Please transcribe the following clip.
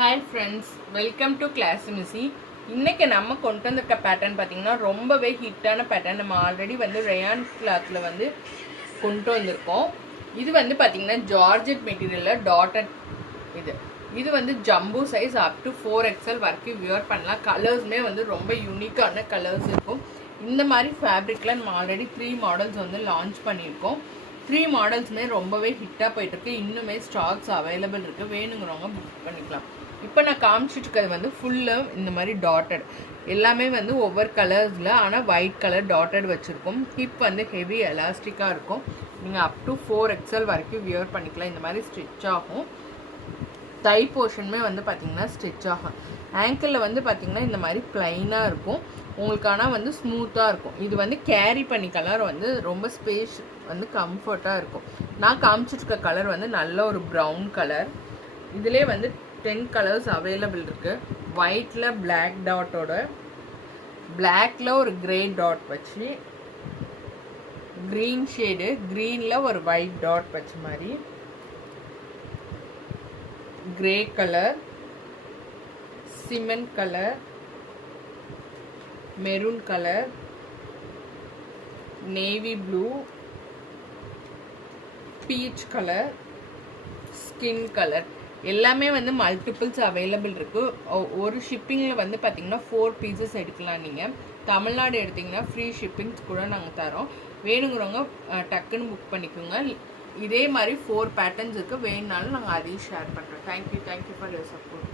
Hi friends, welcome to class மிஸி. இன்றைக்கி நம்ம கொண்டு வந்திருக்க பேட்டர்ன் பார்த்திங்கன்னா ரொம்பவே ஹிட்டான பேட்டர்ன். நம்ம ஆல்ரெடி ரயான் கிளாத்தில் கொண்டு வந்திருக்கோம். இது பார்த்திங்கன்னா ஜார்ஜெட் மெட்டீரியலில் டாட்டட். இது Jambu size up to 4XL வரைக்கும் வியர் பண்ணலாம். கலர்ஸுமே ரொம்ப யூனிக்கான கலர்ஸ் இருக்கும். இந்த மாதிரி ஃபேப்ரிக்கில் நம்ம ஆல்ரெடி 3 மாடல்ஸ் லான்ச் பண்ணியிருக்கோம். 3 மாடல்ஸுமே ரொம்பவே ஹிட்டாக போயிட்டுருக்கு. இன்னுமே ஸ்டாக்ஸ் அவைலபிள் இருக்குது. வேணுங்கிறவங்க புக் பண்ணிக்கலாம். இப்போ நான் காமிச்சிட்டு இருக்கிறது ஃபுல்லாக இந்த மாதிரி டாட்டட் எல்லாமே ஒவ்வொரு கலர்ஸில், ஆனால் ஒயிட் கலர் டாட்டட் வச்சுருக்கோம். ஹிப் ஹெவி எலாஸ்டிக்காக இருக்கும். நீங்கள் அப் டு 4XL வரைக்கும் வியர் பண்ணிக்கலாம். இந்த மாதிரி ஸ்டிச் ஆகும். தை போர்ஷனுமே பார்த்திங்கன்னா ஸ்டிச் ஆகும். ஆங்கிளில் பார்த்திங்கன்னா இந்த மாதிரி ப்ளைனாக இருக்கும் உங்களுக்கு. ஆனால் ஸ்மூத்தாக இருக்கும். இது கேரி பண்ணி கலர் ரொம்ப ஸ்பேஸ் கம்ஃபர்ட்டாக இருக்கும். நான் காமிச்சிட்ருக்க கலர் நல்ல ஒரு ப்ரௌன் கலர். இதிலே 10 கலர்ஸ் அவைலபிள் இருக்குது. ஒயிட்டில் பிளாக் டாட்டோட, பிளாக்ல ஒரு கிரே டாட் வச்சு, க்ரீன் ஷேடு, க்ரீனில் ஒரு ஒயிட் டாட் வச்ச மாதிரி, grey colour, cement colour, maroon colour, navy blue, peach colour, skin colour எல்லாமே மல்டிபிள்ஸ் அவைலபிள் இருக்குது. ஒரு ஷிப்பிங்கில் பார்த்திங்கன்னா 4 பீசஸ் எடுக்கலாம். நீங்கள் தமிழ்நாடு எடுத்திங்கன்னா ஃப்ரீ ஷிப்பிங்ஸ் கூட நாங்கள் தரோம். வேணுங்கிறவங்க டக்குன்னு புக் பண்ணிக்கோங்க. இதே மாதிரி 4 பேட்டர்ன்ஸ் இருக்குது. வேணுனாலும் நாங்கள் அதையும் ஷேர் பண்ணுறோம். Thank you for your support.